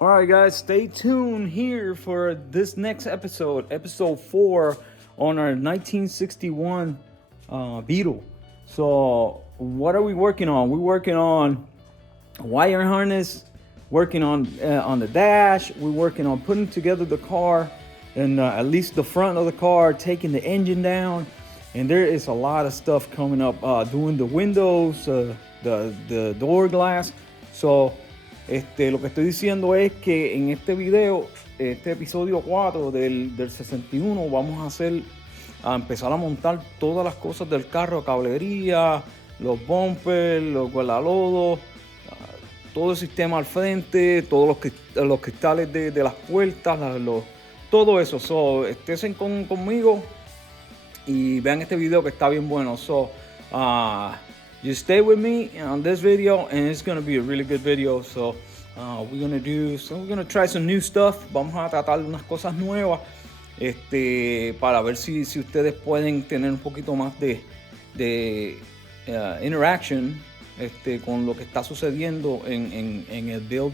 All right, guys, stay tuned here for this next episode, episode 4 on our 1961 Beetle. So what are we working on? We're working on wire harness, working on the dash. We're working on putting together the car and at least the front of the car, taking the engine down. And there is a lot of stuff coming up, doing the windows, the door glass. So lo que estoy diciendo es que en este video, este episodio 4 del 61, vamos a empezar a montar todas las cosas del carro, cablearía, los bumpers, los guardalodos, todo el sistema al frente, todos los cristales de las puertas, todo eso. So, estén conmigo y vean este video que está bien bueno. So, just stay with me on this video and it's going to be a really good video. So we're going to try some new stuff. Vamos a tratar unas cosas nuevas para ver si ustedes pueden tener un poquito más de interaction con lo que está sucediendo en el build,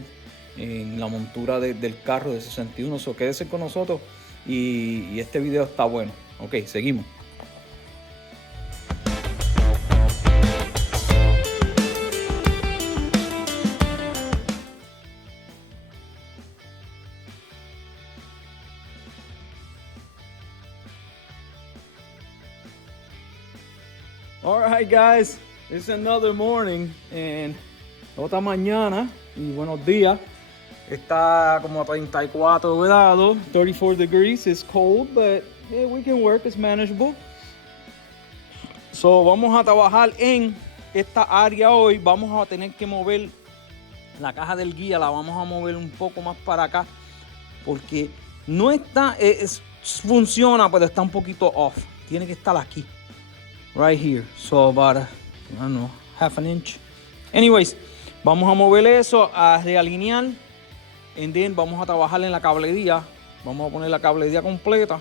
en la montura del carro de 61. So quédense con nosotros y este video está bueno. Ok, seguimos. All right, guys, it's another morning and otra mañana y buenos días. Está como a 34 grados, 34 degrees. It's cold, but yeah, we can work. It's manageable. So vamos a trabajar en esta área hoy. Vamos a tener que mover la caja del guía, la vamos a mover un poco más para acá porque no está, funciona, pero está un poquito off. Tiene que estar aquí. Right here, so about I don't know, half an inch. Anyways, vamos a mover eso, a realinear, and then vamos a trabajar en la cablería. Vamos a poner la cablería completa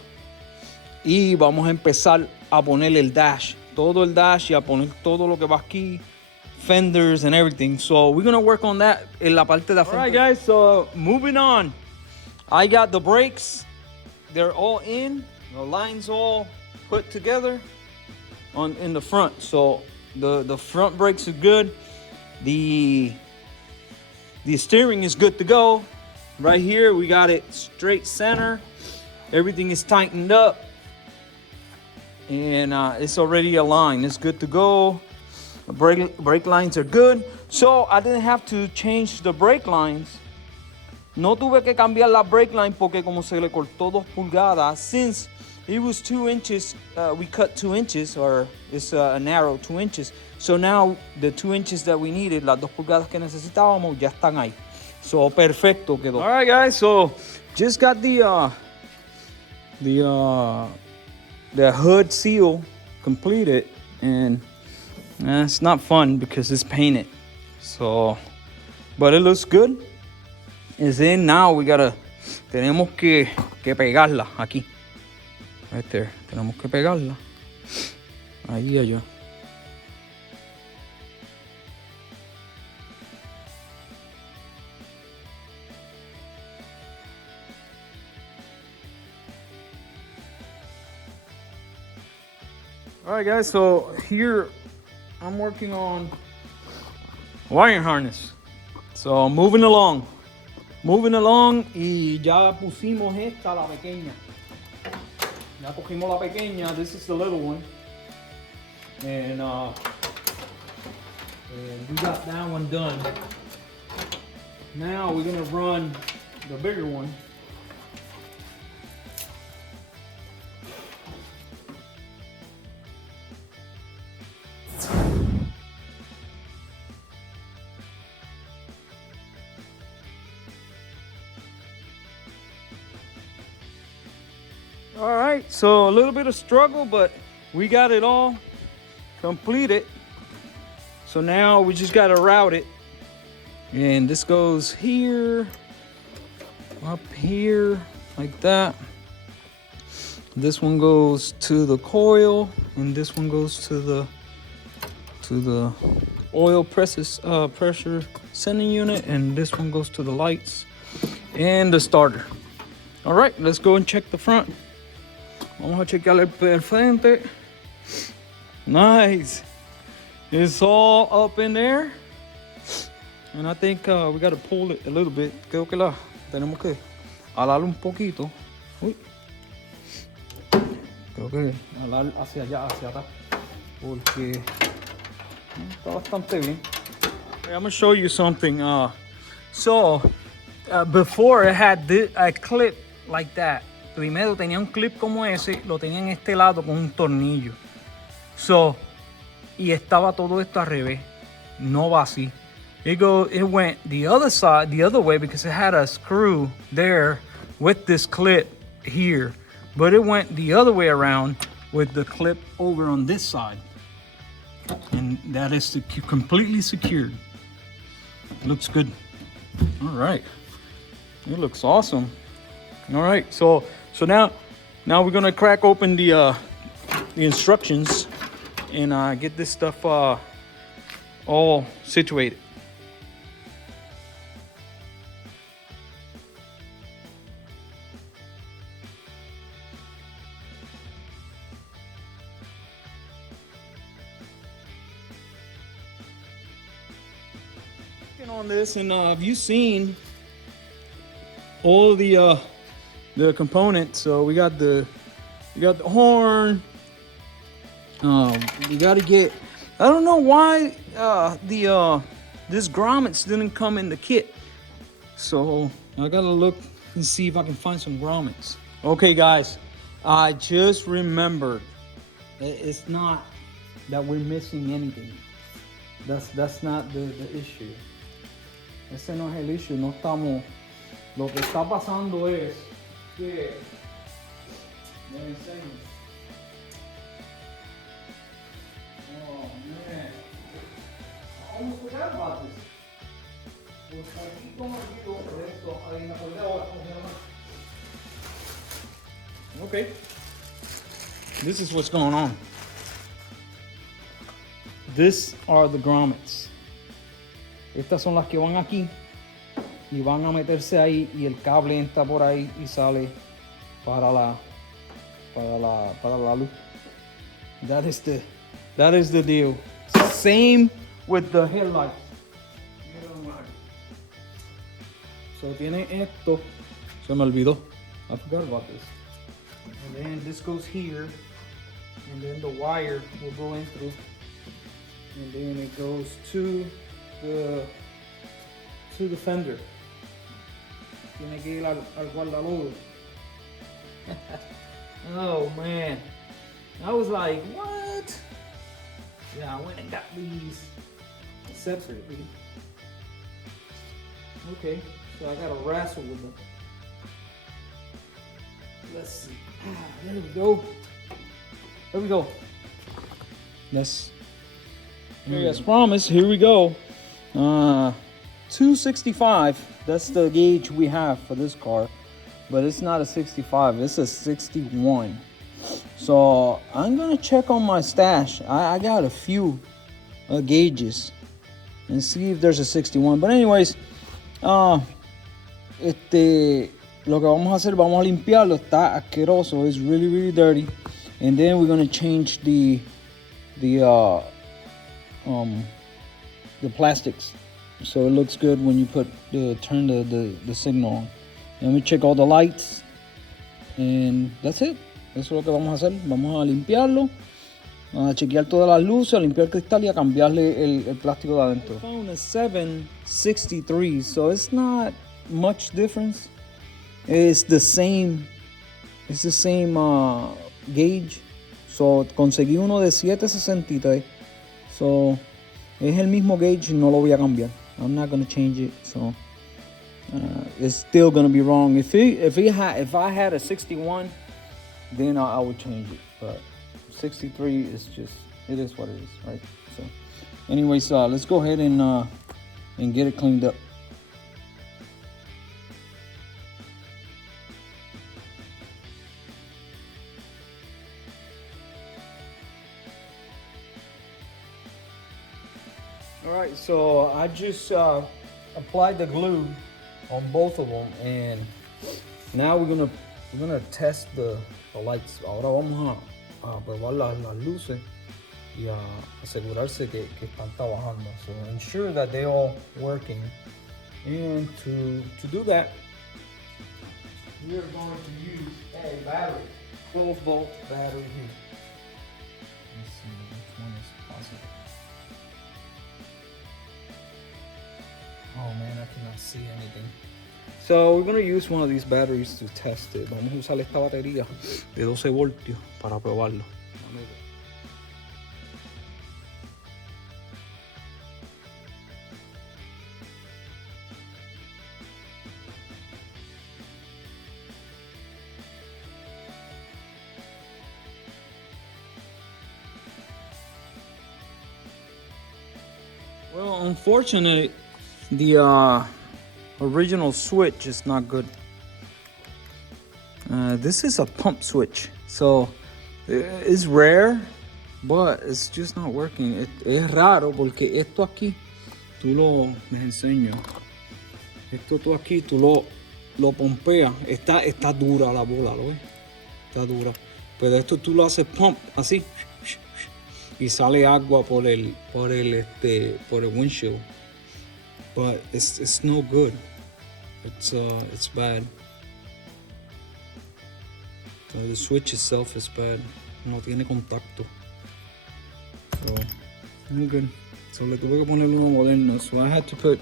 y vamos a empezar a poner el dash, todo el dash y a poner todo lo que va aquí, fenders and everything. So we're gonna work on that en la parte de afuera. All right, guys, so moving on. I got the brakes, they're all in, the lines all put together in the front. So the front brakes are good. The steering is good to go. Right here we got it straight center. Everything is tightened up and it's already aligned. It's good to go. The brake lines are good. So I didn't have to change the brake lines. No tuve que cambiar la brake line porque como se le cortó 2 pulgadas, since it was 2 inches, we cut 2 inches, or it's a narrow 2 inches. So now the 2 inches that we needed, las 2 pulgadas que necesitábamos, ya están ahí. So perfecto quedó. All right, guys. So just got the hood seal completed, and it's not fun because it's painted. So, but it looks good. It's in now. Tenemos que pegarla aquí. Right there. Tenemos que pegarla. Ahí allá. All right, guys. So here I'm working on wiring harness. So moving along y ya pusimos esta, la pequeña. Ya cogimos la pequeña. This is the little one, and we got that one done. Now we're gonna run the bigger one. All right, so a little bit of struggle, but we got it all completed. So now we just got to route it. And this goes here, up here, like that. This one goes to the coil, and this one goes to the oil pressure sending unit, and this one goes to the lights. and the starter. All right, let's go and check the front. Vamos a checar el frente. Nice. It's all up in there. And I think we got to pull it a little bit. Creo que tenemos que alarlo un poquito. Uy. Creo que alar hacia allá, hacia atrás. Porque está bastante bien. I'm going to show you something. Before it had a clip like that. Primero tenía un clip como ese, lo tenía en este lado con un tornillo. Y estaba todo esto al revés. No va así. It went the other side, the other way, because it had a screw there with this clip here. But it went the other way around with the clip over on this side. And that is completely secured. Looks good. All right. It looks awesome. All right. So now we're gonna crack open the instructions and get this stuff all situated. On this, and have you seen all the components? So we got the horn. We got to get. I don't know why this grommets didn't come in the kit. So I gotta look and see if I can find some grommets. Okay, guys, I just remembered. It's not that we're missing anything. That's not the issue. Ese no es el issue, no estamos. Lo que está pasando es que. Me enseño. Oh man. I almost forgot about this. Pues aquí como digo esto, ahí me acordé ahora cómo se llama. Okay. This is what's going on. These are the grommets. Estas son las que van aquí y van a meterse ahí y el cable entra por ahí y sale para la luz. That is the deal. Same with the headlights. So tiene esto. Se me olvidó. I forgot about this. And then this goes here, and then the wire will go in through, and then it goes to the fender. Tiene que ir al guardalodo. Oh man, I was like, what? Yeah, I went and got these separately. Okay, so I gotta wrestle with them. Let's see. There we go. There we go. Yes. As promised, here we go. 265. That's the gauge we have for this car, but it's not a 65. It's a 61. So I'm gonna check on my stash. I got a few gauges and see if there's a 61. But anyways, lo que vamos a hacer, vamos a limpiarlo. Está asqueroso. It's really, really dirty. And then we're gonna change the plastics, so it looks good when you turn the signal on. And we check all the lights, and that's it. Eso es lo que vamos a hacer. Vamos a limpiarlo, a chequear todas las luces, a limpiar el cristal y a cambiarle el plástico de adentro. The phone is 763, so it's not much difference. It's the same gauge. So conseguí uno de 763. So es el mismo gauge, no lo voy a cambiar. I'm not gonna change it. So it's still gonna be wrong. If I had a 61, then I would change it. But 63 is just, it is what it is, right? So anyways, let's go ahead and get it cleaned up. All right, so I just applied the glue on both of them, and now we're gonna test the lights. Ahora vamos a probar las luces y a asegurarse que están trabajando. So ensure that they're all working, and to do that, we are going to use a battery, 12-volt battery here. Let's see which one is positive. Oh man, I cannot see anything. So we're going to use one of these batteries to test it. Vamos a usar esta batería de 12 voltios para probarlo. Well, unfortunately, the original switch is not good. This is a pump switch, so it's rare, but it's just not working. Es raro porque esto aquí, les enseño. Esto tú aquí, tú lo pompeas. Está dura la bola, ¿lo ves? Está dura. Pero esto tú lo haces pump, así. Y sale agua por el windshield, but it's no good. It's bad. So the switch itself is bad. No tiene contacto. So no good. So le tuve que poner uno moderno. So I had to put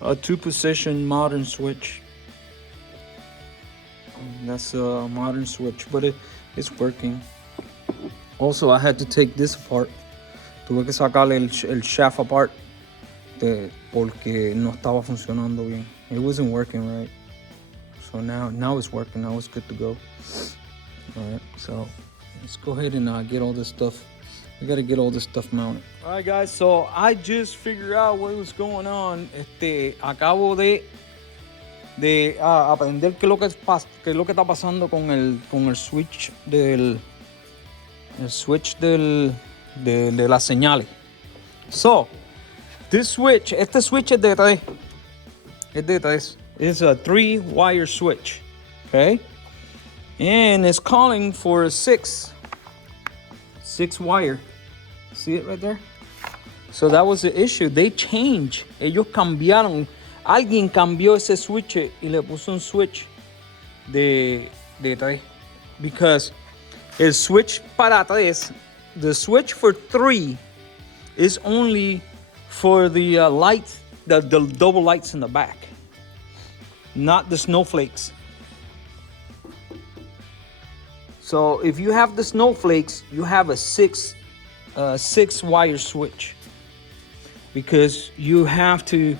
a 2-position modern switch. That's a modern switch, but it's working. Also, I had to take this apart. Tuve que sacarle el shaft apart porque no estaba funcionando bien. It wasn't working right. So now it's working. Now it's good to go. All right, so let's go ahead and get all this stuff. We got to get all this stuff mounted. All right, guys. So I just figured out what was going on. Acabo de aprender qué es lo que está pasando con el switch de las señales. So, este switch es de 3. Es de 3. It's a 3-wire switch. Okay? And it's calling for a 6-wire. See it right there? So that was the issue. They changed. Ellos cambiaron. Alguien cambió ese switch y le puso un switch de 3. Because el switch para 3, the switch for 3 is only for the lights, the double lights in the back, not the snowflakes. So if you have the snowflakes, you have a 6-wire switch, because you have to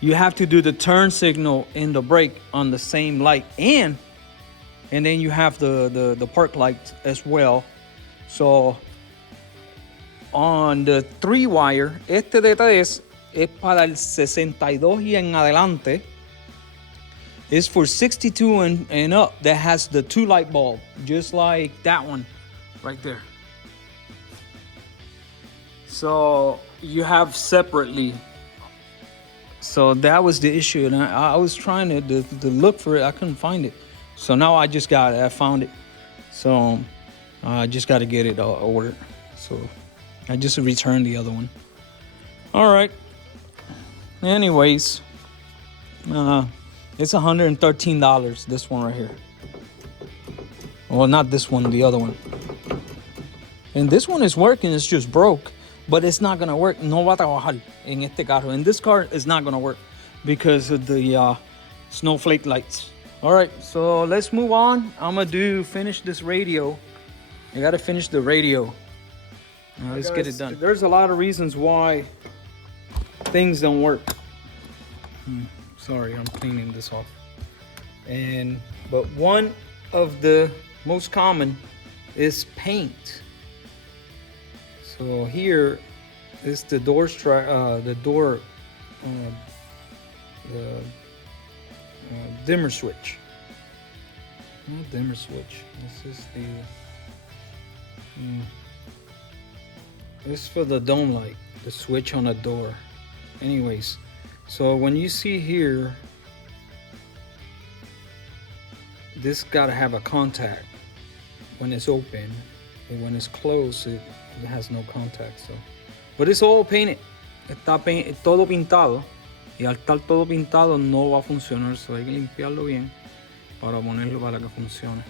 do the turn signal and the brake on the same light, and then you have the park light as well. So on the 3-wire, este de 3 es para el 62 y en adelante. It's for 62 and up, that has the 2 light bulb, just like that one right there. So you have separately. So that was the issue, and I was trying to look for it. I couldn't find it. So now I just got it. I found it. So I just got to get it ordered. So I just returned the other one. All right. Anyways, it's $113. This one right here. Well, not this one, the other one. And this one is working. It's just broke, but it's not gonna work. No va a trabajar en este carro. In this car, it's not gonna work because of the snowflake lights. All right, so let's move on. I'm gonna finish this radio. I gotta finish the radio. Let's get it done. There's a lot of reasons why things don't work. Sorry, I'm cleaning this off. But one of the most common is paint. So here is the door dimmer switch. Not dimmer switch. This is this is for the dome light, the switch on the door. Anyways, so when you see here, this gotta have a contact when it's open, and when it's closed, it has no contact. So, but it's all painted. Está todo pintado, y al estar todo pintado no va a funcionar. So hay que limpiarlo bien para ponerlo para que funcione.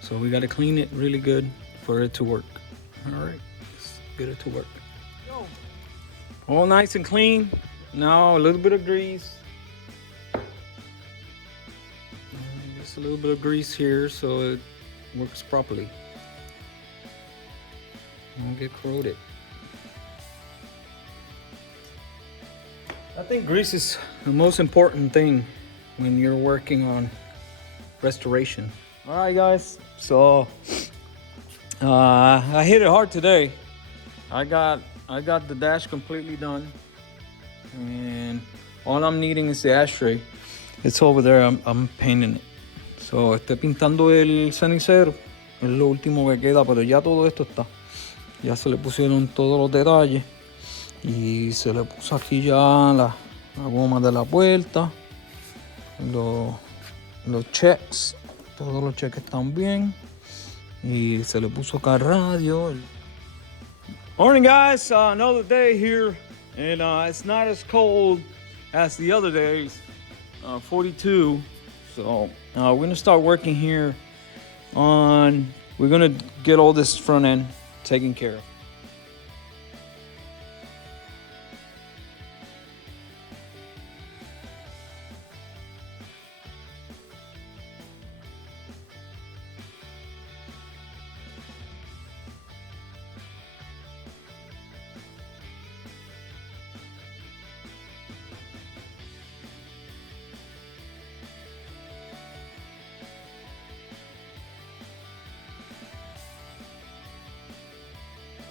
So we gotta clean it really good for it to work. All right, let's get it to work. All nice and clean. Now a little bit of grease. Just a little bit of grease here so it works properly. Don't get corroded. I think grease is the most important thing when you're working on restoration. All right, guys. So I hit it hard today. I got the dash completely done, and all I'm needing is the ashtray. It's over there. I'm painting it. So estoy pintando el cenicero. Es lo último que queda, pero ya todo esto está. Ya se le pusieron todos los detalles y se le puso aquí ya la goma de la puerta, los checks, todos los cheques están bien, y se le puso acá radio. Morning, guys. Another day here, and it's not as cold as the other days. 42. So we're gonna start working here on. We're gonna get all this front end taken care of.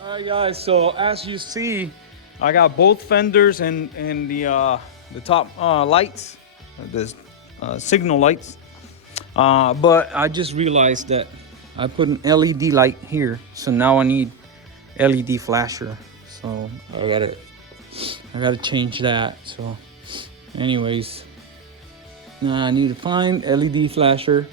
All right, guys, so as you see, I got both fenders and the top lights, the signal lights, but I just realized that I put an LED light here, so now I need LED flasher, so I gotta change that. So anyways, now I need to find LED flasher,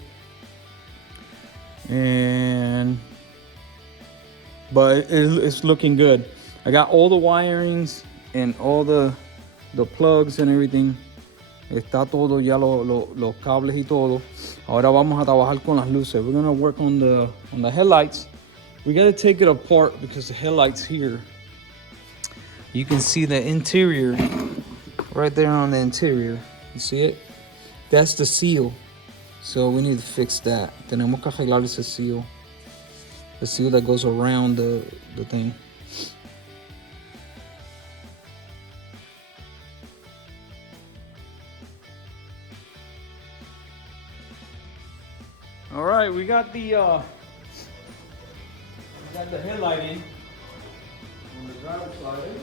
but it's looking good. I got all the wirings and all the plugs and everything. Está todo ya los cables y todo. Ahora vamos a trabajar con las luces. We're gonna work on the headlights. We gotta take it apart because the headlights here, you can see the interior right there on the interior. You see it? That's the seal. So we need to fix that. Tenemos que arreglar ese seal. The seal that goes around the thing. All right, we got the headlight in on the driver's side.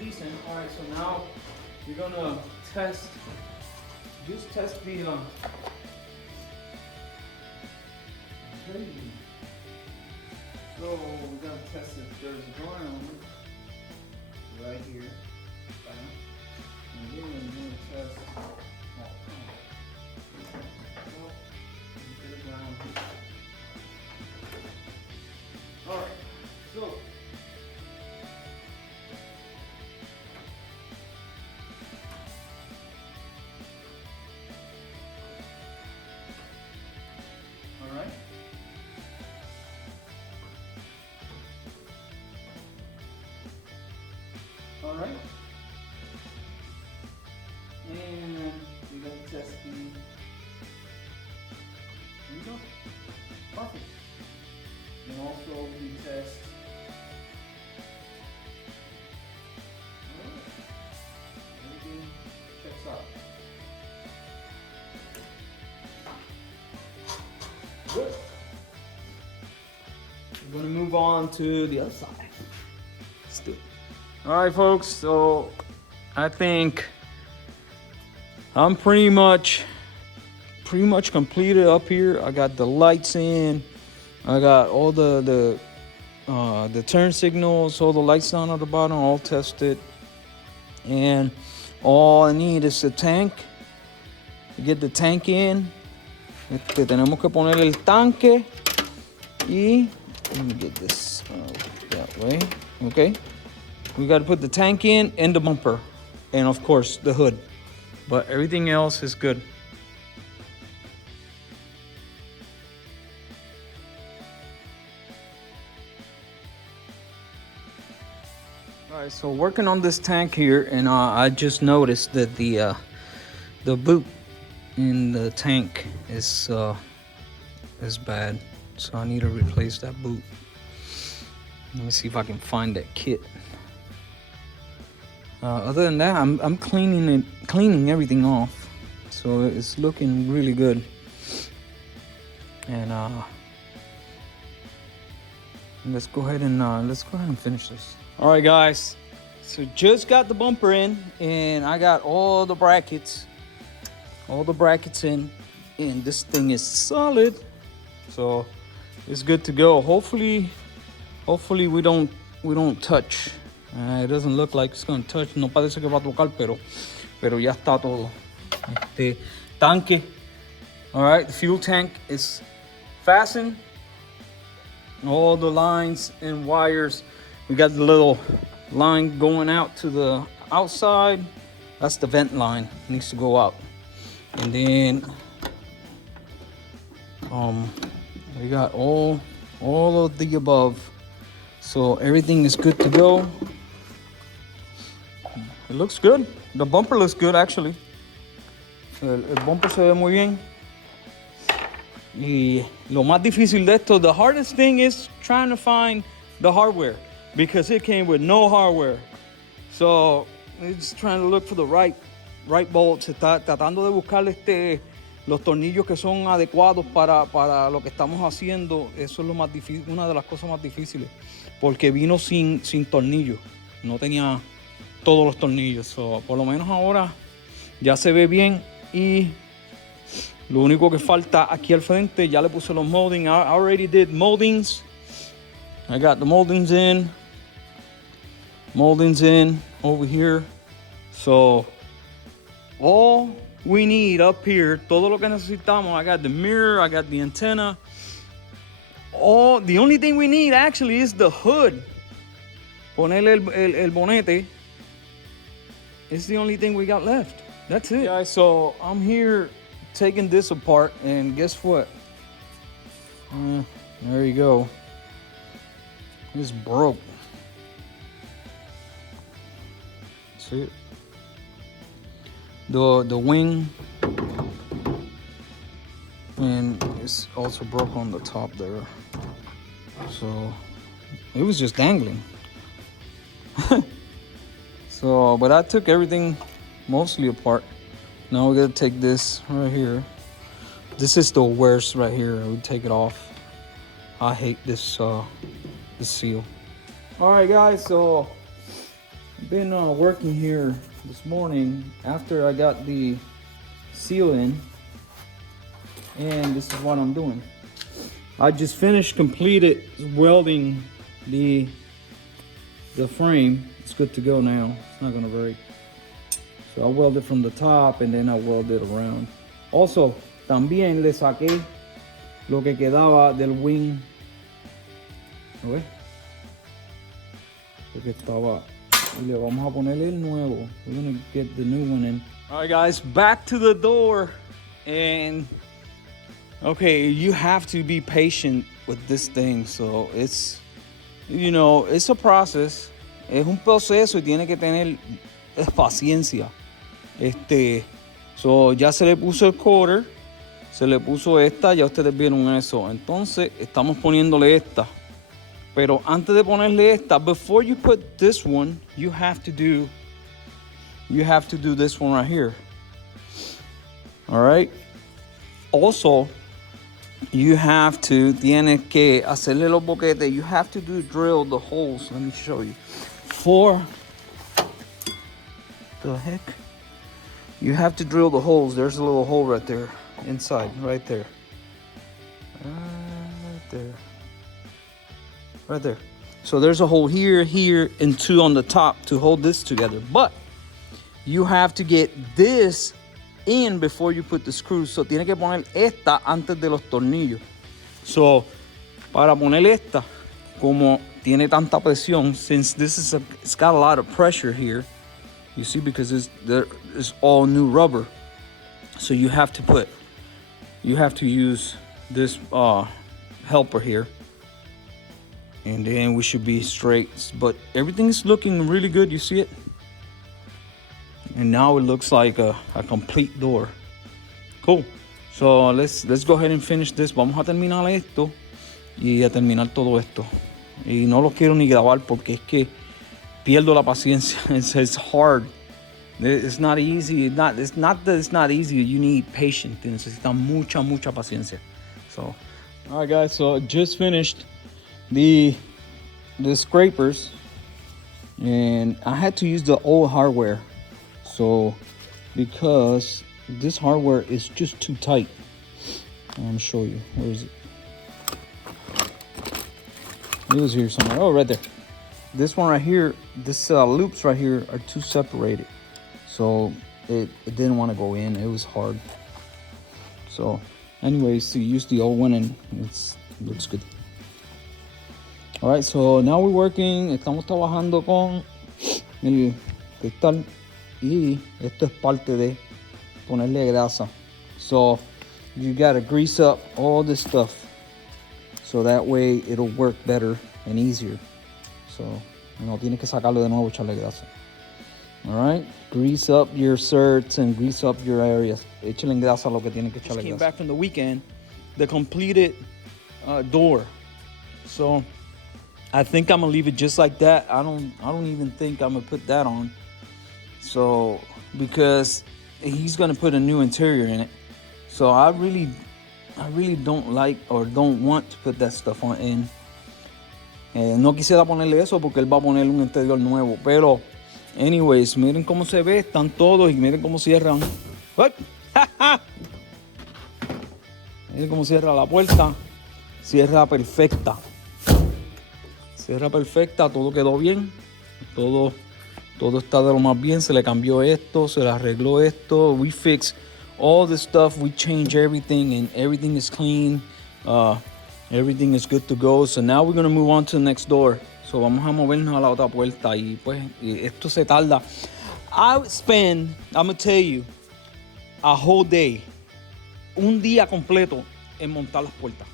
Decent. All right, so now we're gonna test the So we're gonna test if there's ground right here. And then we're gonna test ground here. Alright, so All right. And we got to test the. There you go. Perfect. And also we test. All right. Everything checks out. Good. We're going to move on to the other side. Let's do it. All right, folks, so I think I'm pretty much completed up here. I got the lights in. I got all the turn signals, all the lights down at the bottom, all tested. And all I need is the tank get the tank in. Tenemos que poner el tanque y let me get this that way. Okay, we got to put the tank in and the bumper, and of course the hood. But everything else is good. All right, so working on this tank here, and I just noticed that the boot in the tank is bad, so I need to replace that boot. Let me see if I can find that kit. Other than that, I'm cleaning everything off, so it's looking really good. And let's go ahead and finish this. All right, guys. So just got the bumper in, and I got all the brackets in, and this thing is solid, so it's good to go. Hopefully we don't touch. It doesn't look like it's gonna touch. No parece que va a tocar, pero ya está todo. Tanque. All right, the fuel tank is fastened. All the lines and wires. We got the little line going out to the outside. That's the vent line. It needs to go out. And then we got all of the above. So everything is good to go. It looks good. The bumper looks good, actually. El bumper se ve muy bien. Y lo más difícil de esto, the hardest thing is trying to find the hardware, because it came with no hardware. So it's trying to look for the right bolts. Está tratando de buscar los tornillos que son adecuados para lo que estamos haciendo. Eso es lo más difícil, una de las cosas más difíciles, porque vino sin tornillos. No tenía todos los tornillos. So, por lo menos ahora ya se ve bien, y lo único que falta aquí al frente, ya le puse los moldings. I already did moldings. I got the moldings in over here. So all we need up here, todo lo que necesitamos, I got the mirror, I got the antenna. The only thing we need actually is the hood. Ponerle el bonete. It's the only thing we got left. That's it. Guys, so I'm here taking this apart, and guess what? There you go. It's broke. See it? The wing, and it's also broke on the top there. So it was just dangling. So, but I took everything mostly apart. Now we're gonna take this right here. This is the worst right here. I would take it off. I hate this this seal. All right, guys. So I've been working here this morning after I got the seal in, and this is what I'm doing. I just completed welding the frame. It's good to go now. It's not gonna break. So I welded from the top, and then I welded around. Also, también le saqué lo que quedaba del wing. ¿Ves? Lo que estaba. Y le vamos a poner el nuevo. We're gonna get the new one in. All right, guys, back to the door. And okay, you have to be patient with this thing. So it's, it's a process. Es un proceso y tiene que tener paciencia. So ya se le puso el quarter, se le puso esta, ya ustedes vieron eso. Entonces estamos poniéndole esta. Pero antes de ponerle esta, before you put this one, you have to do this one right here. All right. Also, tienes que hacerle los boquetes. You have to drill the holes. Let me show you. The heck? You have to drill the holes. There's a little hole right there, inside, right there. Right there. So there's a hole here, and two on the top to hold this together. But you have to get this in before you put the screws. So tiene que poner esta antes de los tornillos. So para poner esta, como tiene tanta presión, since this is it's got a lot of pressure here, you see, because it's all new rubber. So you have to use this helper here, and then we should be straight. But everything is looking really good, you see it? And now it looks like a complete door. Cool. So let's go ahead and finish this. Vamos a terminar esto y a terminar todo esto. Y no lo quiero ni grabar porque es que pierdo la paciencia. It's hard. It's not easy. It's not that it's not easy. You need patience. Necesita mucha paciencia. So, all right, guys. So just finished the scrapers, and I had to use the old hardware. So, because this hardware is just too tight. I'm gonna show you. Where is it? It was here somewhere. Oh, right there. This one right here, this loops right here are too separated. So it didn't want to go in. It was hard. So anyways, you use the old one and it looks good. All right, so now we're working. Estamos trabajando con el cristal. Y esto es parte de ponerle grasa. So you gotta grease up all this stuff so that way it'll work better and easier. So no tienes que sacarlo de nuevo, echarle grasa. All right, grease up your certs and grease up your areas. Échale grasa lo que tiene que echarle grasa. Came back from the weekend, the completed door. So I think I'm gonna leave it just like that. I don't even think I'm gonna put that on. So, because he's gonna put a new interior in it. So I really don't like or don't want to put that stuff on in. No quisiera ponerle eso porque él va a poner un interior nuevo. Pero, anyways, miren cómo se ve, están todos y miren cómo cierran. Miren cómo cierra la puerta. Cierra perfecta. Cierra perfecta, todo quedó bien. Todo está de lo más bien. Se le cambió esto, se le arregló esto. We fixed all the stuff. We changed everything and everything is clean. Everything is good to go. So now we're going to move on to the next door. So vamos a movernos a la otra puerta y pues esto se tarda. I would spend, I'm going to tell you, a whole day, un día completo en montar las puertas.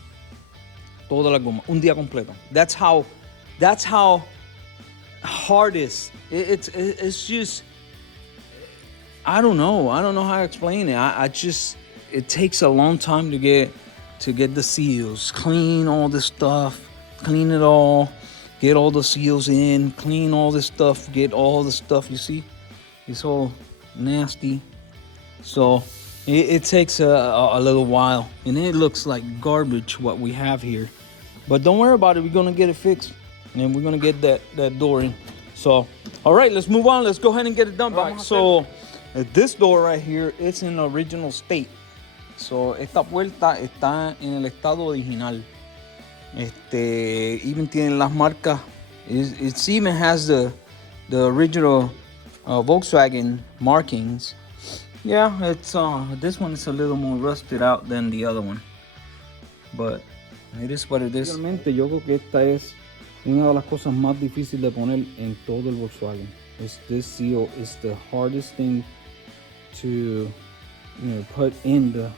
Todas las gomas, un día completo. That's how hard it is. It's just, I don't know how to explain it. I just, it takes a long time to get the seals, clean all this stuff, clean it all, get all the seals in, clean all this stuff, get all the stuff, you see? It's all nasty. So it takes a little while, and it looks like garbage what we have here. But don't worry about it, we're gonna get it fixed, and we're gonna get that door in. So, all right, let's move on. Let's go ahead and get it done. Right, so, this door right here, it's in the original state. So, esta puerta está en el estado original. Even tiene las marcas. It even has the original Volkswagen markings. Yeah, it's this one is a little more rusted out than the other one. But it is what it is. Realmente yo creo que esta es una de las cosas más difíciles de poner en todo el Volkswagen. This seal is the hardest thing to put in the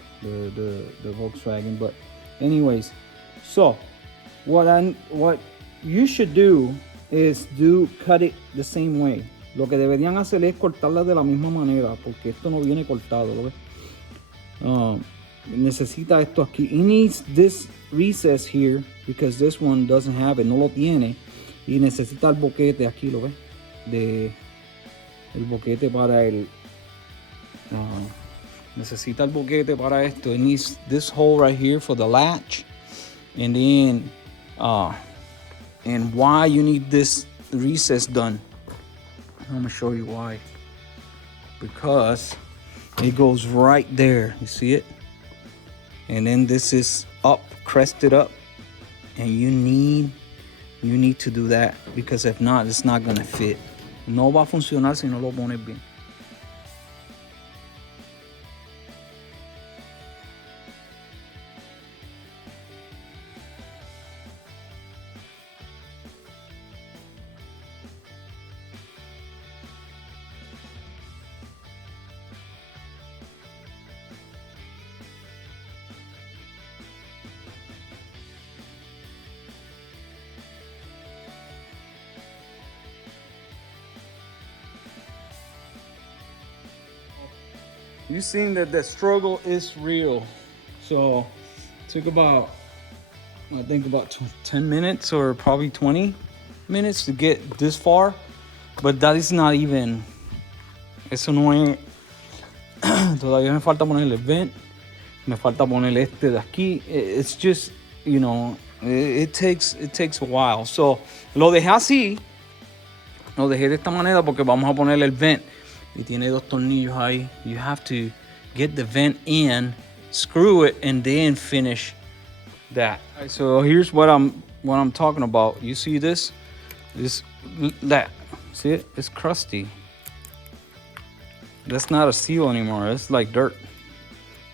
Volkswagen. But anyways, so what you should do is cut it the same way. Lo que deberían hacer es cortarla de la misma manera, porque esto no viene cortado, ¿lo ves? Necesita esto aquí. It needs this recess here because this one doesn't have it, no lo tiene, y necesita el boquete aquí, ¿lo ves? El boquete para el necesita el boquete para esto. It needs this hole right here for the latch, and then and why you need this recess done, I'm gonna show you why. Because it goes right there, you see it? And then this is up, crested up, and you need to do that, because if not, it's not gonna fit. No va a funcionar si no lo pones bien. you've seen that the struggle is real. So took about, I think about 10 minutes or probably 20 minutes to get this far, but that is not even, eso no es, todavía me falta ponerle el vent, me falta ponerle este de aquí. It's just, you know, it takes a while. So lo dejé así, lo dejé de esta manera porque vamos a ponerle el vent y tiene dos tornillos ahí. You have to get the vent in, screw it, and then finish that. All right, so here's what I'm talking about. You see this? That. See it? It's crusty. That's not a seal anymore. It's like dirt.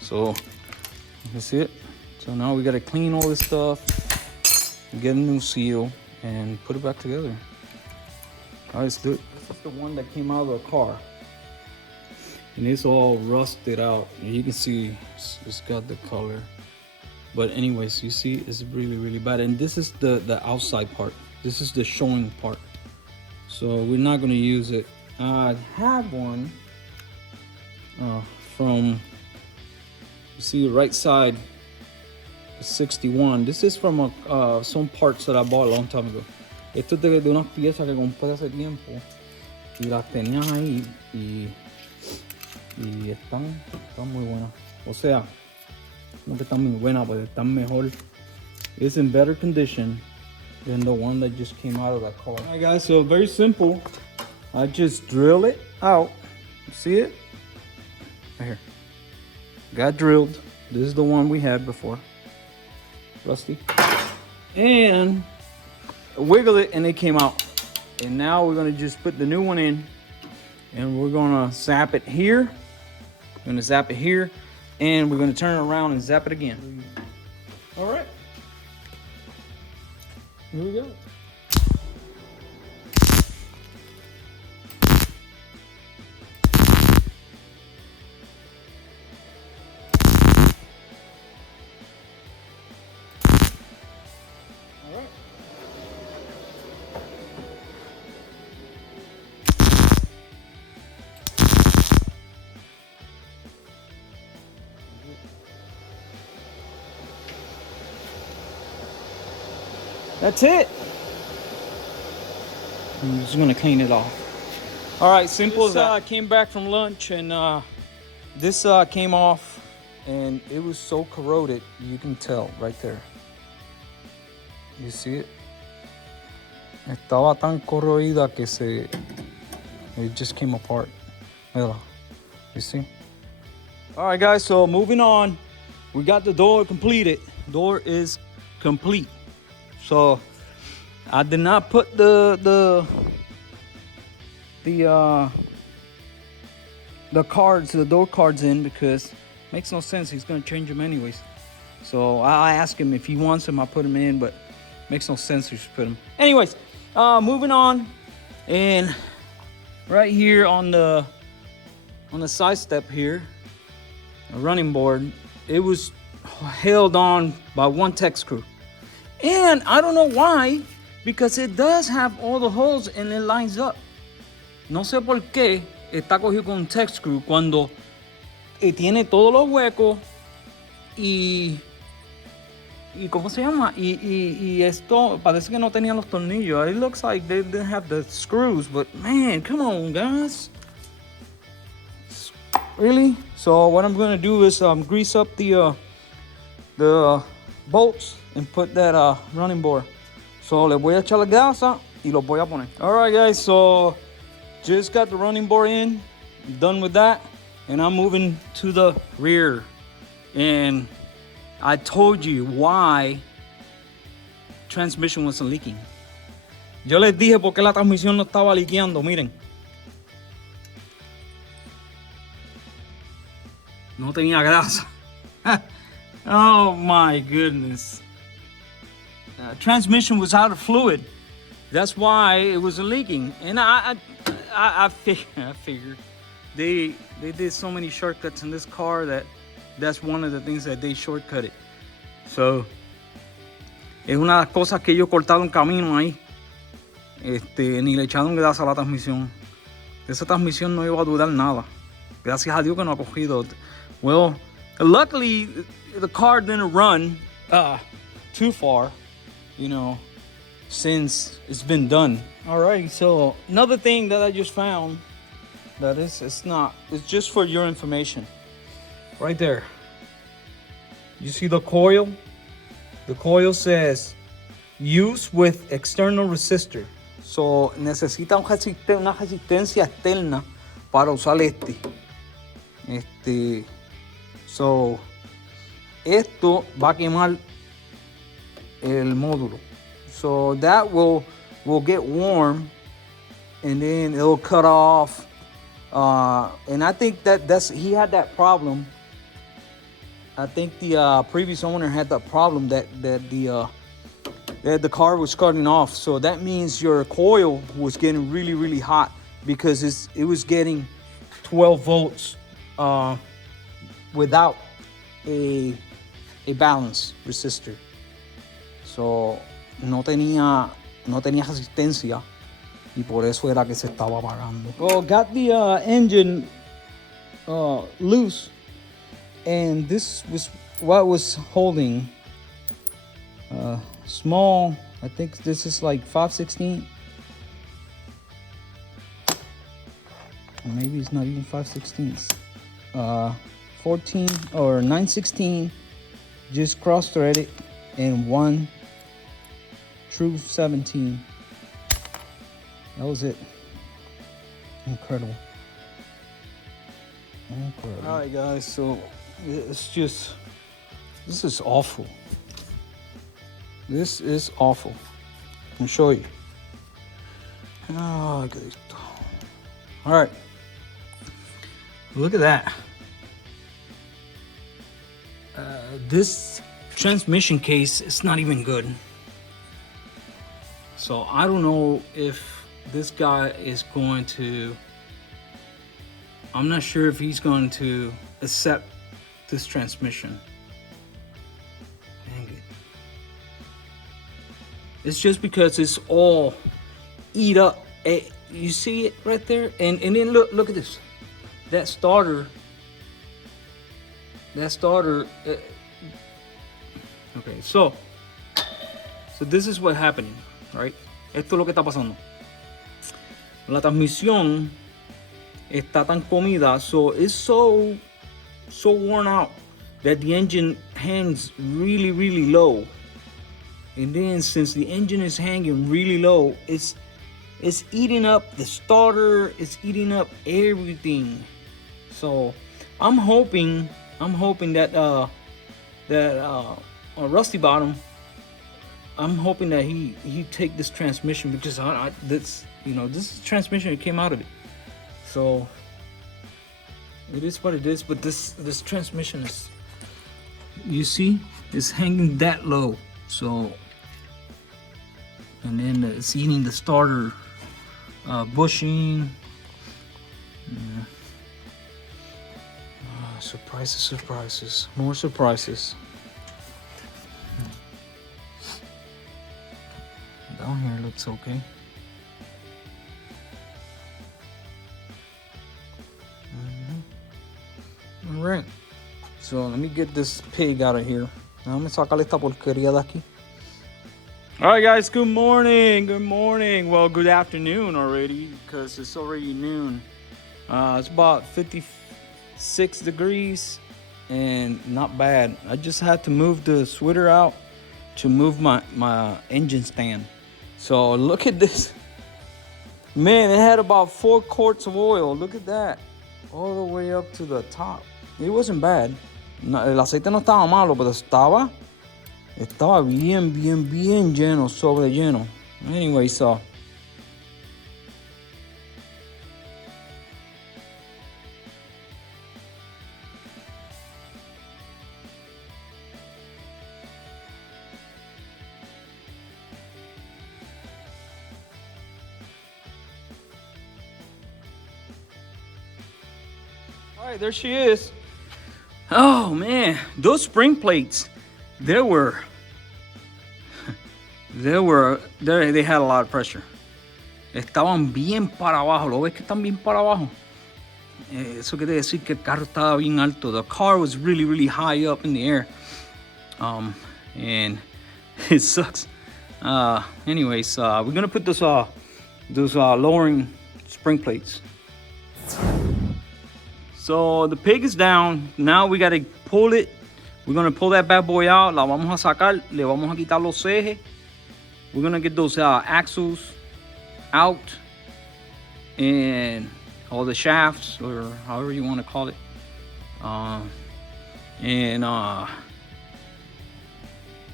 So you see it? So now we gotta clean all this stuff, get a new seal, and put it back together. All right, let's do it. This is the one that came out of the car. And it's all rusted out. You can see it's got the color. But anyways, you see it's really, really bad. And this is the outside part. This is the showing part. So we're not gonna use it. I have one from, you see the right side, 61. This is from some parts that I bought a long time ago. Esto es de unas piezas que compré hace tiempo y las tenía ahí y están muy buenas. O sea, no que están muy buenas, pero están mejor. It's in better condition than the one that just came out of that car. Alright guys, so very simple. I just drill it out. See it? Right here. Got drilled. This is the one we had before. Rusty. And wiggle it and it came out. And now we're gonna just put the new one in and we're gonna zap it here. We're gonna zap it here and we're gonna turn it around and zap it again. All right. Here we go. That's it. I'm just gonna clean it off. All right, simple as that. I came back from lunch and this came off and it was so corroded. You can tell right there. You see it? Estaba tan corroída que it just came apart. You see? All right, guys, so moving on. We got the door completed. Door is complete. So I did not put the cards, the door cards in because it makes no sense. He's gonna change them anyways. So I asked him if he wants them, I put them in, but it makes no sense to just put them. Anyways, moving on, and right here on the side step here, a running board, it was held on by one tech screw. And I don't know why, because it does have all the holes and it lines up. No sé por qué está cogido con un tech screw cuando tiene todos los huecos y ¿cómo se llama? Y esto parece que no tenían los tornillos. It looks like they didn't have the screws, but man, come on, guys. Really? So what I'm gonna do is grease up the bolts and put that running board. So le voy a echar la gasa y los voy a poner. All right, guys, so just got the running board in, done with that, and I'm moving to the rear. And I told you why transmission wasn't leaking. Yo les dije por qué la transmisión no estaba liqueando, miren. No tenía grasa. Oh my goodness. Transmission was out of fluid. That's why it was leaking. And I figured they did so many shortcuts in this car that's one of the things that they shortcutted. So es una de las cosas que ellos cortaron camino ahí. Ni le echaron grasa a la transmisión. Esa transmisión no iba a durar nada. Gracias a Dios que no ha cogido. Well, luckily the car didn't run too far, you know, since it's been done. Alright, so another thing that I just found that it's just for your information. Right there. You see the coil? The coil says use with external resistor. So necesita una resistencia externa para usar so esto va a quemar el módulo. So that will get warm and then it'll cut off. And I think he had that problem. I think the previous owner had that problem that the car was cutting off. So that means your coil was getting really, really hot because it was getting 12 volts without a balance resistor. So no tenía resistencia y por eso era que se estaba apagando. Well, got the engine loose, and this was what was holding small. I think this is like 5/16. Or maybe it's not even 5/16. 14 or 9/16. Just cross-threaded, and one true 17. That was it. Incredible. All right, guys. So this is awful. This is awful. Let me show you. Oh, all right. Look at that. This transmission case is not even good. So I don't know if this guy is going to, I'm not sure if he's going to accept this transmission. Dang it. It's just because it's all eat up. You see it right there? And then look at this. That starter. Okay, so this is what happening, right? Esto es lo que está pasando. La transmisión está tan comida, so it's so worn out that the engine hangs really, really low. And then since the engine is hanging really low, it's eating up the starter, it's eating up everything. So I'm hoping that Rusty Bottom, I'm hoping that he take this transmission, because this transmission that came out of it. So it is what it is, but this transmission is, you see, it's hanging that low. So, and then it's eating the starter bushing. Surprises, more surprises. Down here looks okay. All right, so let me get this pig out of here. Déjame sacarle esta porquería de aquí. All right, guys, good morning. Well, good afternoon already, because it's already noon. It's about 56 degrees and not bad. I just had to move the sweater out to move my engine stand. So look at this. Man, it had about 4 quarts of oil. Look at that. All the way up to the top. It wasn't bad. No, el aceite no estaba malo, pero estaba bien lleno, sobre lleno. Anyway, so. All right, there she is. Oh man, those spring plates, they had a lot of pressure. Estaban bien para abajo. ¿Lo ves que están bien para abajo? Eso quiere decir que el carro estaba bien alto. The car was really, really high up in the air. And it sucks. Anyways, we're gonna put those lowering spring plates. So the pig is down. Now we gotta pull it. We're gonna pull that bad boy out. La vamos a sacar. Le vamos a quitar los ejes. We're gonna get those axles out and all the shafts, or however you want to call it.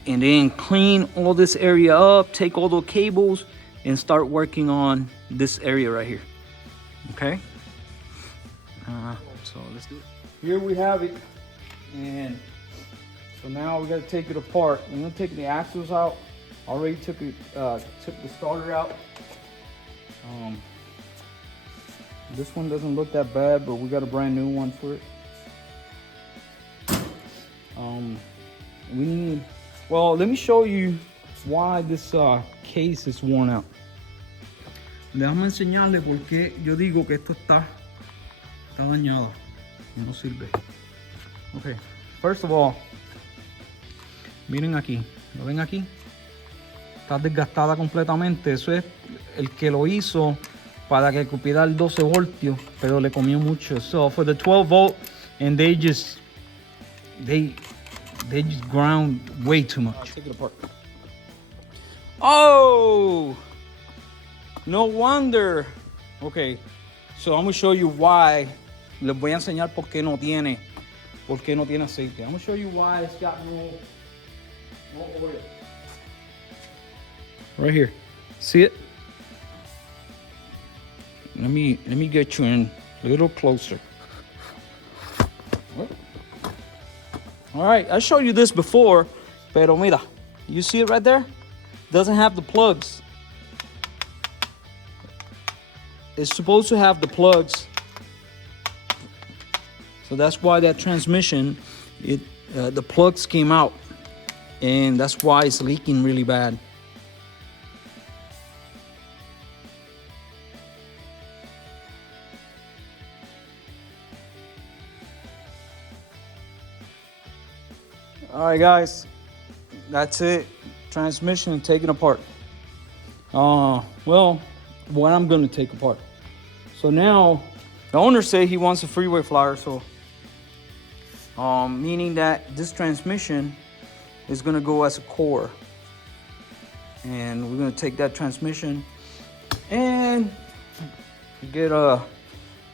And then clean all this area up, take all the cables, and start working on this area right here. Okay? So let's do it. Here we have it. And so now we got to take it apart. I'm going to take the axles out. Already took the starter out. This one doesn't look that bad, but we got a brand new one for it. We need, well, let me show you why this case is worn out. Déjame enseñarle por qué yo digo que esto está dañado y no sirve. Okay, first of all, miren aquí, ¿lo ven aquí? Está desgastada completamente. Eso es el que lo hizo para que cupiera el 12 voltios, pero le comió mucho. So for the 12 volt, and they just ground way too much. I'll take it apart. Oh, no wonder. Okay, so I'm gonna show you why. Les voy a enseñar por qué no tiene aceite. I'm gonna show you why it's got no oil. Right here, see it? Let me get you in a little closer. All right, I showed you this before, pero mira, you see it right there? Doesn't have the plugs. It's supposed to have the plugs. So that's why that transmission, the plugs came out, and that's why it's leaking really bad. All right, guys, that's it. Transmission taken apart. Well, what I'm gonna take apart. So now, the owner said he wants a freeway flyer, so meaning that this transmission is gonna go as a core, and we're gonna take that transmission and get a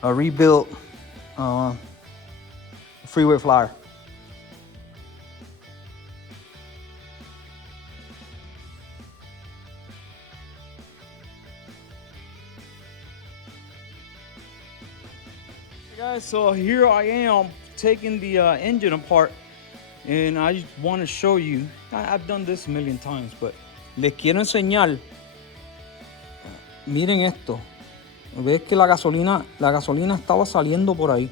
rebuilt freeway flyer. Guys, so here I am taking the engine apart, and I just want to show you. I've done this a million times, but les quiero enseñar. Miren esto. Ves que la gasolina estaba saliendo por ahí.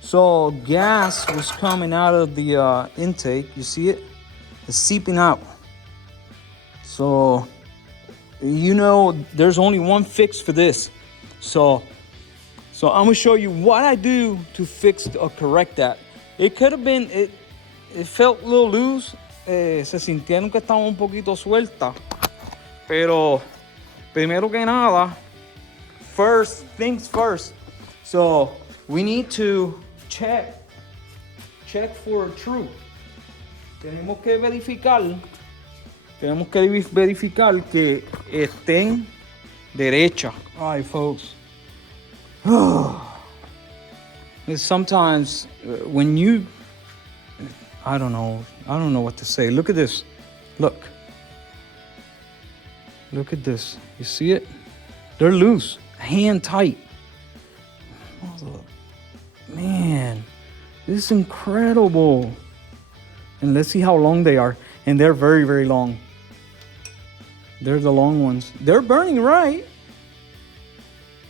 So gas was coming out of the intake. You see it? It's seeping out. So you know there's only one fix for this. So I'm gonna show you what I do to fix or correct that. It could have been, it felt a little loose. Se sintieron que estaba un poquito suelta. Pero, primero que nada, first things first. So, we need to check for truth. Tenemos que verificar que estén derecha. All right, folks. Sometimes when you, I don't know what to say. Look at this. Look at this. You see it? They're loose, hand tight. Man, this is incredible. And let's see how long they are. And they're very, very long. They're the long ones. They're burning right.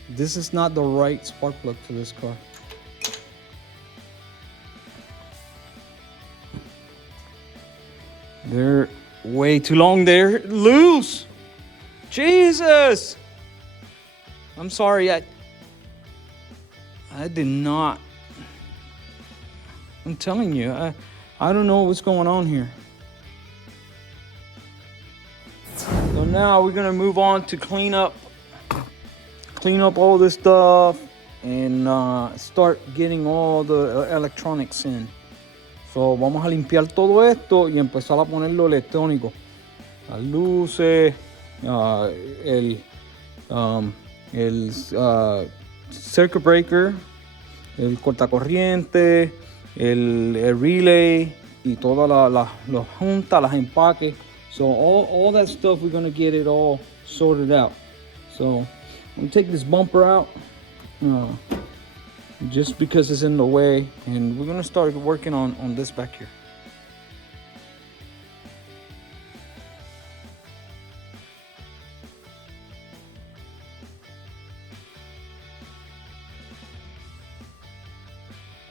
This is not the right spark plug for this car. They're way too long. They're loose. Jesus. I'm sorry. I did not. I'm telling you, I don't know what's going on here. So now we're gonna move on to clean up all this stuff and start getting all the electronics in. So vamos a limpiar todo esto y empezar a poner lo electrónico, las luces, el circuit breaker, el cortacorriente, el relay y toda la junta, las empaques. So all that stuff, we're gonna get it all sorted out. So I'm gonna take this bumper out just because it's in the way, and we're gonna start working on this back here.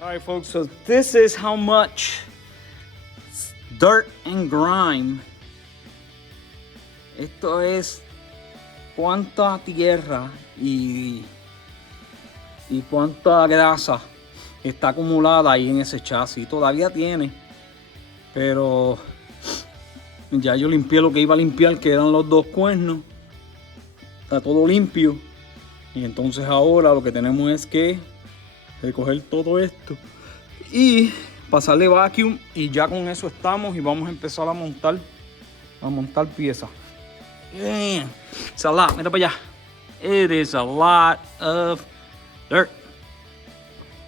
All right, folks, so this is how much dirt and grime. Esto es cuánta tierra y cuánta grasa está acumulada ahí en ese chasis. Todavía tiene, pero ya yo limpié lo que iba a limpiar, que eran los dos cuernos. Está todo limpio. Y entonces ahora lo que tenemos es que recoger todo esto y pasarle vacuum, y ya con eso estamos y vamos a empezar a montar piezas. Damn, it's a lot. Mira para allá. It is a lot of dirt.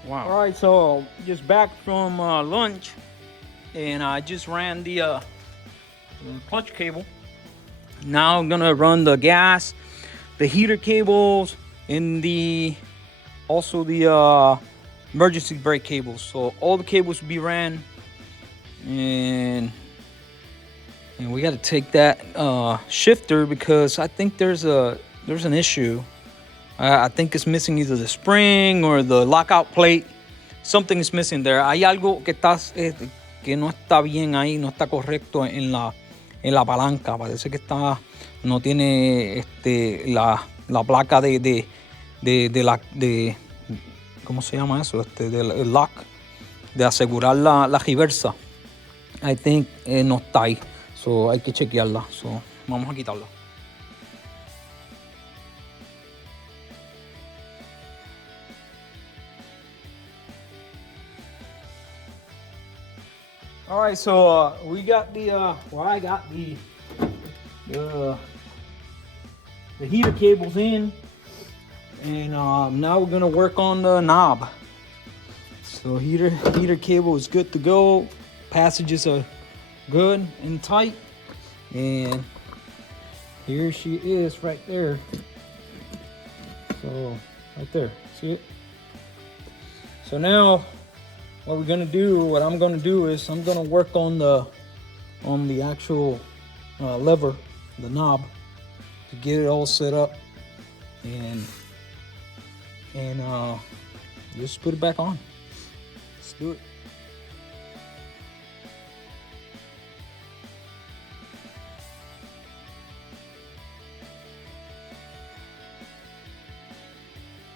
Wow. All right, so just back from lunch, and I just ran the clutch cable. Now I'm gonna run the gas, the heater cables, and also the emergency brake cables. So all the cables will be ran, and we got to take that shifter because I think there's an issue. I think it's missing either the spring or the lockout plate. Something is missing there. Hay algo que no está bien ahí, no está correcto en la palanca. Parece que no tiene la placa de ¿cómo se llama eso? Del lock, de asegurar la reversa. I think no está ahí. So hay que chequearla. So vamos a quitarla. All right, so we got I got the heater cables in, and now we're gonna work on the knob. So heater cable is good to go. Passages are good and tight, and here she is right there. So right there, see it? So now what I'm gonna do is I'm gonna work on the actual lever, the knob, to get it all set up, and just put it back on. Let's do it.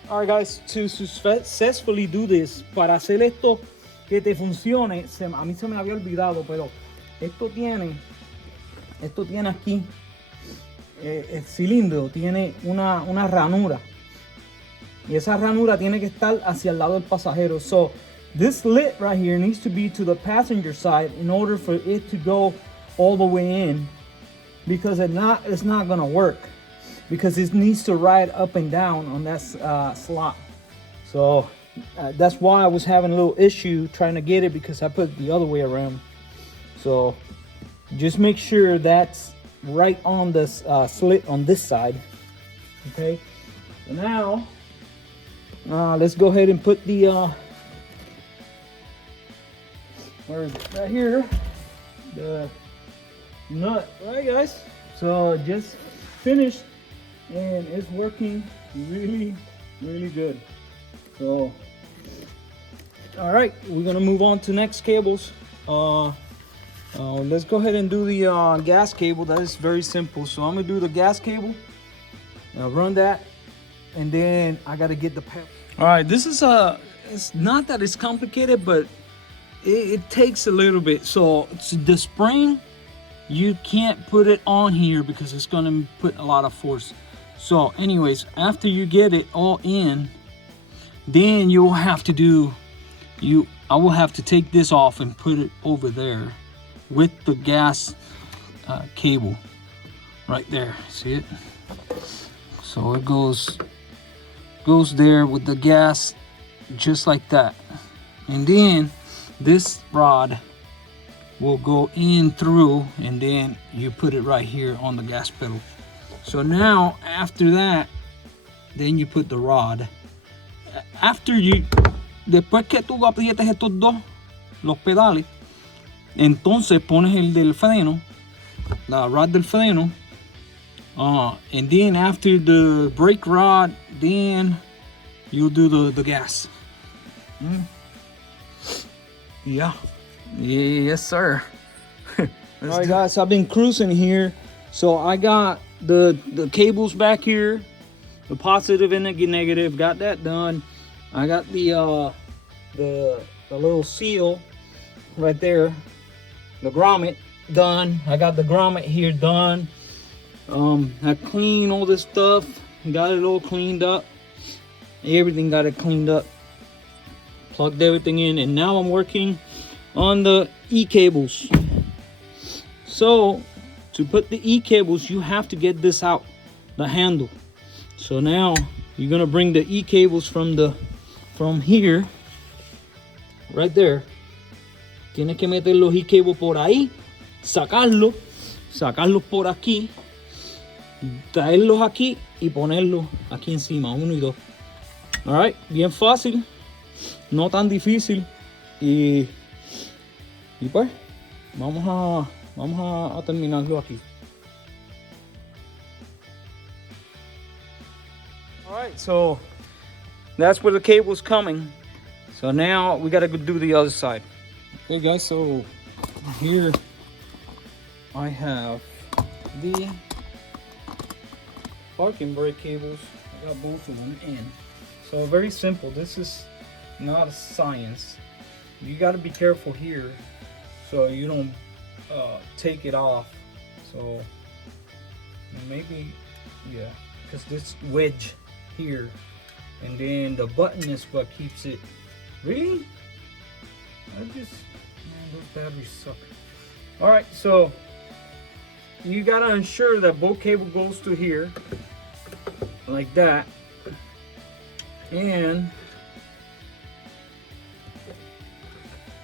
All right, guys, to successfully do this, para hacer esto que te funcione, a mí se me había olvidado, pero esto tiene aquí, el cilindro tiene una ranura, y esa ranura tiene que estar hacia el lado del pasajero. So this lid right here needs to be to the passenger side in order for it to go all the way in, because it's not gonna work, because it needs to ride up and down on that slot. So that's why I was having a little issue trying to get it, because I put it the other way around. So just make sure that's right on this slit on this side. Okay, so now let's go ahead and put the where is it? Right here, the nut. All right, guys, so just finished, and it's working really good. So all right, we're gonna move on to next cables. Let's go ahead and do the gas cable. That is very simple. So I'm gonna do the gas cable, run that, and then I gotta get the All right, this is it's not that it's complicated, but it takes a little bit. So the spring, you can't put it on here because it's gonna put a lot of force. So anyways, after you get it all in, then you'll have to do, I will have to take this off and put it over there with the gas cable right there. See it? So it goes there with the gas, just like that. And then this rod will go in through, and then you put it right here on the gas pedal. So now after that, then you put the rod. Después que tú aprietes estos dos, los pedales, entonces pones el del freno, la rod del freno, and then after the brake rod, then you'll do the gas. Yeah. Yes, sir. All right, guys, I've been cruising here. So I got the cables back here, the positive and the negative, got that done. I got the little seal right there, the grommet done. I got the grommet here done. I cleaned all this stuff, got it all cleaned up. Everything got it cleaned up, plugged everything in, and now I'm working on the E-cables. So to put the E-cables, you have to get this out, the handle. So now you're gonna bring the E-cables from here, right there. Tienes que meter los E-cables por ahí, sacarlos por aquí, traerlos aquí y ponerlos aquí encima, 1 y 2. Alright, bien fácil, no tan difícil. Y pues vamos a terminarlo aquí. Alright, so that's where the cable's coming. So now we gotta go do the other side. Okay guys, so here I have the parking brake cables. I got both of them in. So very simple. This is not a science. You got to be careful here so you don't take it off. So maybe, yeah, because this wedge here, and then the button is what keeps it. Really? Man, those batteries suck. All right, so you got to ensure that both cable goes to here like that, and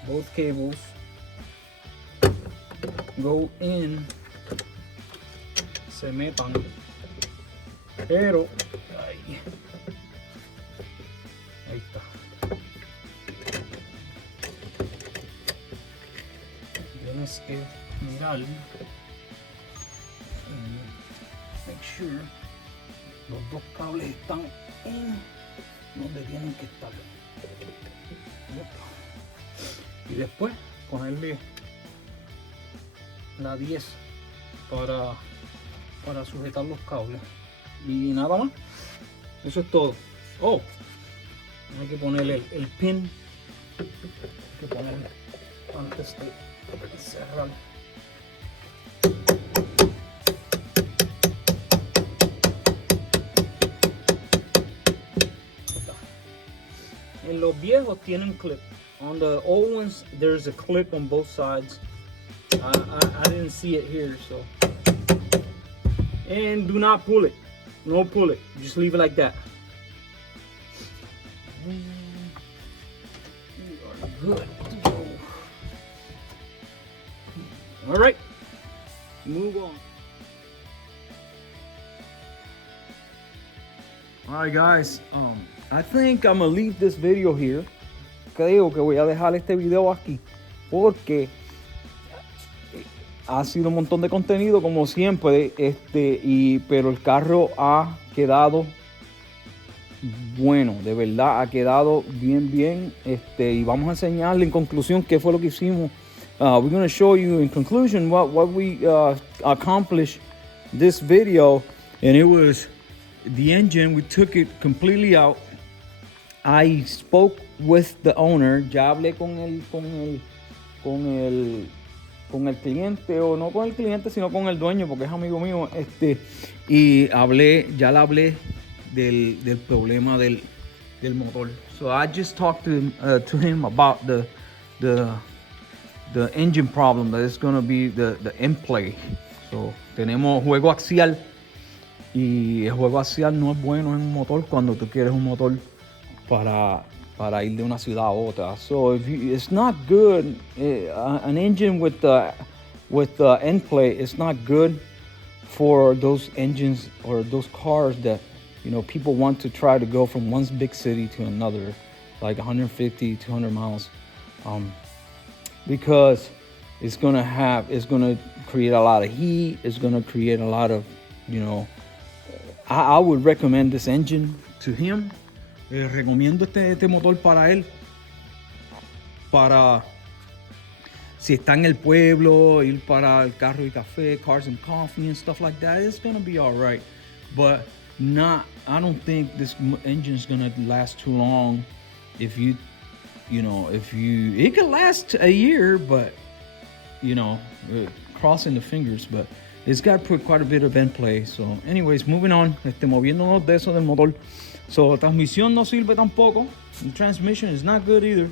both cables go in, se metan, pero ahí está. Tienes que mirar, make sure los dos cables están en donde tienen que estar. Y después ponerle la 10 para sujetar los cables. Y nada más. Eso es todo. Oh, hay que ponerle el pin. Hay que ponerle antes de cerrar. En los viejos tienen clip. On the old ones, there's a clip on both sides. I didn't see it here, so. And do not pull it. No pull it. Just leave it like that. We are good to go. All right, move on. All right, guys. I think I'm gonna leave this video here. Creo que voy a dejar este video aquí porque ha sido un montón de contenido como siempre, pero el carro ha quedado bueno, de verdad ha quedado bien, y vamos a enseñarle en conclusión qué fue lo que hicimos. We're going to show you in conclusion what we accomplished this video, and it was the engine. We took it completely out. I spoke with the owner. Ya hablé con el cliente, o no con el cliente, sino con el dueño, porque es amigo mío. Y ya le hablé del problema del motor. So I just talked to him about the engine problem that is going to be the end play. So tenemos juego axial, y el juego axial no es bueno en un motor cuando tú quieres un motor para ir de una ciudad a otra. So it's not good. An engine with the end play is not good for those engines or those cars that, you know, people want to try to go from one big city to another, like 150, 200 miles, because it's gonna create a lot of heat. It's gonna create a lot of, you know. I would recommend this engine to him. Recomiendo este motor para él, para si está en el pueblo, ir para el carro y café, cars and coffee and stuff like that. It's gonna be all right, but I don't think this engine is gonna last too long. It could last a year, but, you know, crossing the fingers, but it's got quite a bit of end play. So anyways, moving on, moviéndonos de eso del motor. So transmisión no sirve tampoco. The transmission is not good either.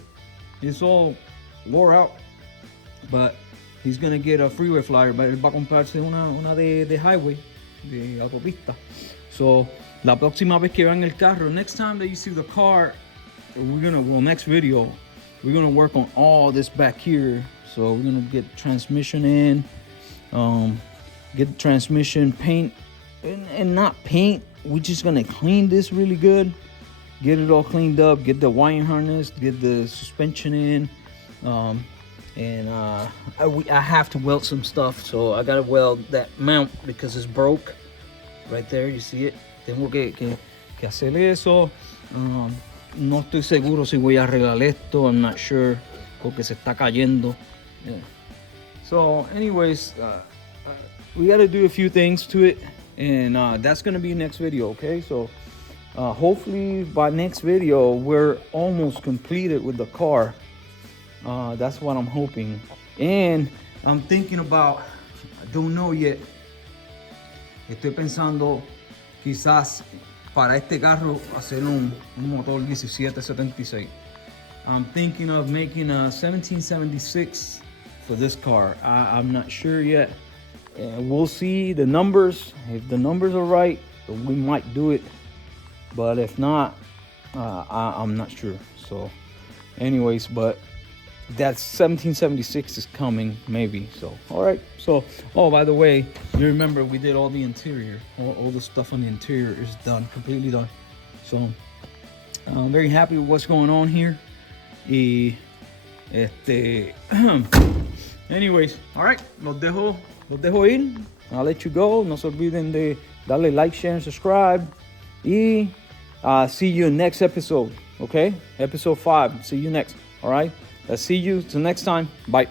It's all wore out. But he's gonna get a freeway flyer, but él va a comprarse una de highway, de autopista. So la próxima vez que vean el carro, next time that you see the car, next video, we're gonna work on all this back here. So we're gonna get transmission in, get the transmission paint, and not paint. We're just gonna clean this really good, get it all cleaned up, get the wiring harness, get the suspension in, and I have to weld some stuff. So I gotta weld that mount because it's broke right there. You see it? Tengo que hacer eso. No estoy seguro si voy a arreglar esto. I'm not sure porque se está cayendo. Yeah. So anyways, we gotta do a few things to it, and that's gonna be next video. Okay, so hopefully by next video we're almost completed with the car. That's what I'm hoping. And I'm thinking about, I don't know yet, estoy pensando quizás para este carro hacer un motor 1776. I'm thinking of making a 1776 for this car. I'm not sure yet. We'll see the numbers. If the numbers are right, we might do it. But if not, I'm not sure. So anyways, but that 1776 is coming, maybe. So all right. So, oh, by the way, you remember we did all the interior. All the stuff on the interior is done, completely done. So I'm very happy with what's going on here. Anyways, all right, los dejo ir. I'll let you go. No se olviden de darle like, share, and subscribe. Y see you next episode. Okay, episode 5. See you next. All right. Let's see you till next time. Bye.